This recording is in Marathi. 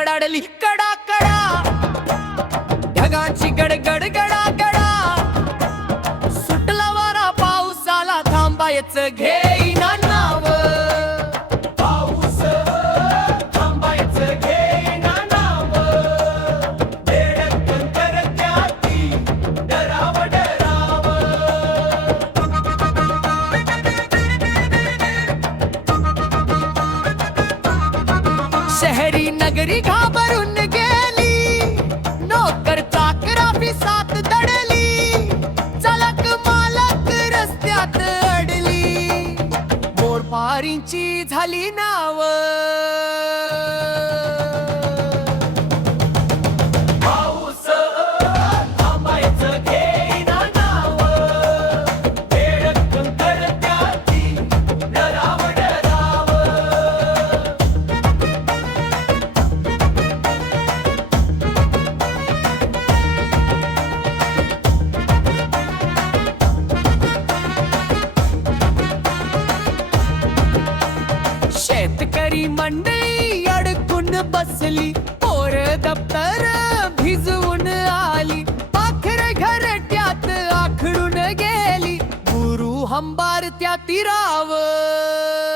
कडाडली कडा कडा, ढगांची गडगड गडा गडा, सुटला वारा पाऊसाला थांबायचं घेईना नाव, पाऊस थांबायचं घेईना नाव, बेडकन करत्याती डराव डराव. शहरी नगरी घाबरून गेली, नोकर चाकरा पिसात दडली, चालक मालक रस्त्यात अडली, मोरपारींची झाली नाव. पाऊस थांबायचं घेईना नाव, बेडकन करत्याती डराव डराव. शेतकरी मंडळी अडकून बसली, पोर दप्तर भिजवून आली, पाखर घरट्यात आखडून गेली, गुरु हंबार त्या तीरावर.